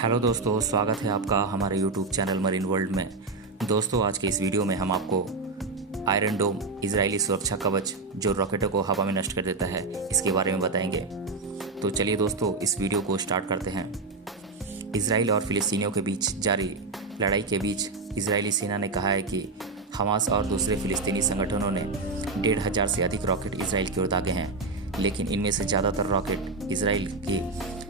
Hello दोस्तों, स्वागत है आपका हमारे यूट्यूब चैनल मरीन वर्ल्ड में। दोस्तों, आज के इस वीडियो में हम आपको आयरन डोम इजरायली सुरक्षा कवच जो रॉकेटों को हवा में नष्ट कर देता है, इसके बारे में बताएंगे। तो चलिए दोस्तों, इस वीडियो को स्टार्ट करते हैं। इजराइल और फिलिस्तीनियों के बीच जारी लड़ाई के बीच इजरायली सेना ने कहा है कि हमास और दूसरे फिलिस्तीनी संगठनों ने 1,500 से अधिक रॉकेट इजराइल की ओर दागे हैं, लेकिन इनमें से ज़्यादातर रॉकेट इजराइल की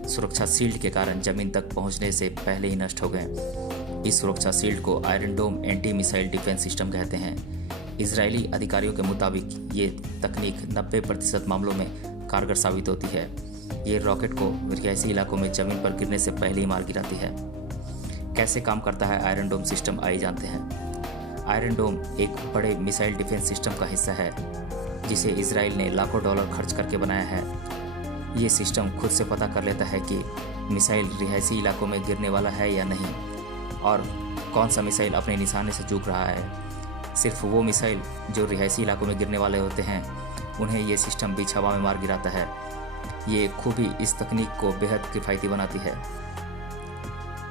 सुरक्षा शील्ड के कारण जमीन तक पहुंचने से पहले ही नष्ट हो गए। इस सुरक्षा शील्ड को आयरन डोम एंटी मिसाइल डिफेंस सिस्टम कहते हैं। इजरायली अधिकारियों के मुताबिक ये तकनीक 90% मामलों में कारगर साबित होती है। ये रॉकेट को रिहायशी इलाकों में जमीन पर गिरने से पहले ही मार गिराती है। कैसे काम करता है आयरन डोम सिस्टम, आइए जानते हैं। आयरन डोम एक बड़े मिसाइल डिफेंस सिस्टम का हिस्सा है जिसे इजराइल ने लाखों डॉलर खर्च करके बनाया है। ये सिस्टम खुद से पता कर लेता है कि मिसाइल रिहायशी इलाकों में गिरने वाला है या नहीं, और कौन सा मिसाइल अपने निशाने से चूक रहा है। सिर्फ वो मिसाइल जो रिहायशी इलाकों में गिरने वाले होते हैं, उन्हें ये सिस्टम बीच हवा में मार गिराता है। ये खूबी इस तकनीक को बेहद किफ़ायती बनाती है।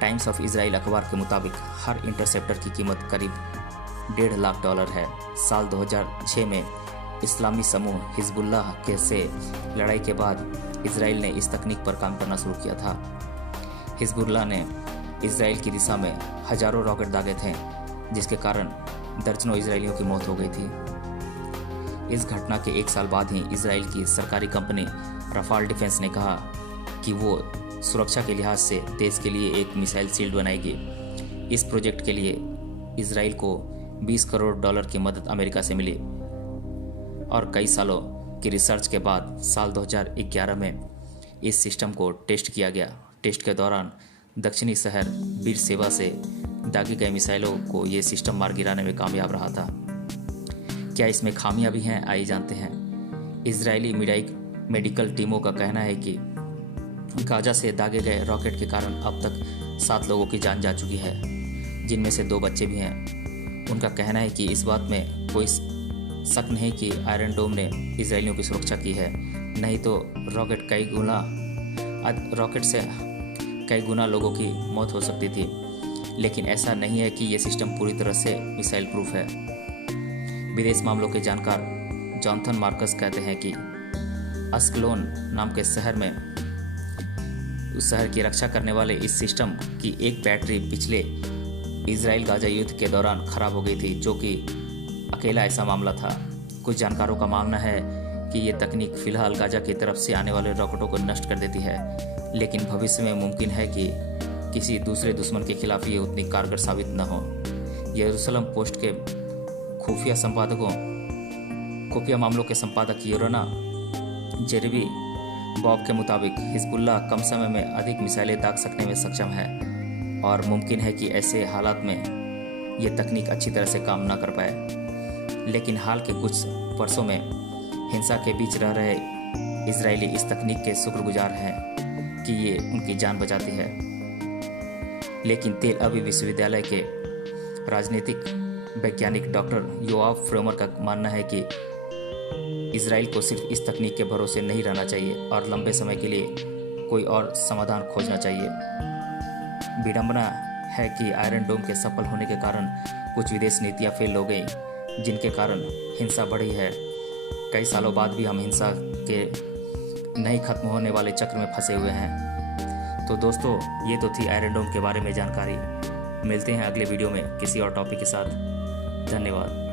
टाइम्स ऑफ इजराइल अखबार के मुताबिक हर इंटरसेप्टर की कीमत करीब $1.5 लाख है। साल 2006 में इस्लामी समूह हिजबुल्लाह के से लड़ाई के बाद इजराइल ने इस तकनीक पर काम करना शुरू किया था। हिजबुल्लाह ने इजराइल की दिशा में हजारों रॉकेट दागे थे, जिसके कारण दर्जनों इजरायलियों की मौत हो गई थी। इस घटना के 1 साल बाद ही इजराइल की सरकारी कंपनी रफाल डिफेंस ने कहा कि वो सुरक्षा के लिहाज से देश के लिए एक मिसाइल शील्ड बनाएगी। इस प्रोजेक्ट के लिए इजराइल को $20 करोड़ की मदद अमेरिका से मिली, और कई सालों की रिसर्च के बाद साल 2011 में इस सिस्टम को टेस्ट किया गया। टेस्ट के दौरान दक्षिणी शहर बीर सेवा से दागी गए मिसाइलों को ये सिस्टम मार गिराने में कामयाब रहा था। क्या इसमें खामियां भी हैं, आइए जानते हैं। इजरायली मेडिकल टीमों का कहना है कि गाजा से दागे गए रॉकेट के कारण अब तक 7 लोगों की जान जा चुकी है, जिनमें से 2 बच्चे भी हैं। उनका कहना है कि इस बात में कोई शक नहीं कि आयरन डोम ने इजरायलियों की सुरक्षा की है, नहीं तो रॉकेट से कई गुना लोगों की मौत हो सकती थी। लेकिन ऐसा नहीं है कि यह सिस्टम पूरी तरह से मिसाइल प्रूफ है। विदेश मामलों के जानकार जॉनथन मार्कस कहते हैं कि अस्कलोन नाम के उस शहर की रक्षा करने वाले इस सिस्टम की एक बैटरी पिछले इजराइल गाजा युद्ध के दौरान खराब हो गई थी, जो कि अकेला ऐसा मामला था। कुछ जानकारों का मानना है कि ये तकनीक फिलहाल गाजा की तरफ से आने वाले रॉकेटों को नष्ट कर देती है, लेकिन भविष्य में मुमकिन है कि किसी दूसरे दुश्मन के खिलाफ ये उतनी कारगर साबित न हो। यरूशलेम पोस्ट के खुफिया मामलों के संपादक योरोना जेरेबी बॉब के मुताबिक हिजबुल्लाह कम समय में अधिक मिसाइलें दाग सकने में सक्षम है, और मुमकिन है कि ऐसे हालात में ये तकनीक अच्छी तरह से काम न कर पाए। लेकिन हाल के कुछ वर्षों में हिंसा के बीच रह रहे इजरायली इस तकनीक के शुक्रगुजार हैं कि ये उनकी जान बचाती है। लेकिन तेल अवीव विश्वविद्यालय के राजनीतिक वैज्ञानिक डॉक्टर योआव फ्रोमर का मानना है कि इजराइल को सिर्फ इस तकनीक के भरोसे नहीं रहना चाहिए और लंबे समय के लिए कोई और समाधान खोजना चाहिए। विडंबना है कि आयरन डोम के सफल होने के कारण कुछ विदेश नीतियां फेल हो गई, जिनके कारण हिंसा बढ़ी है। कई सालों बाद भी हम हिंसा के नहीं खत्म होने वाले चक्र में फंसे हुए हैं। तो दोस्तों, ये तो थी आयरन डोम के बारे में जानकारी। मिलते हैं अगले वीडियो में किसी और टॉपिक के साथ। धन्यवाद।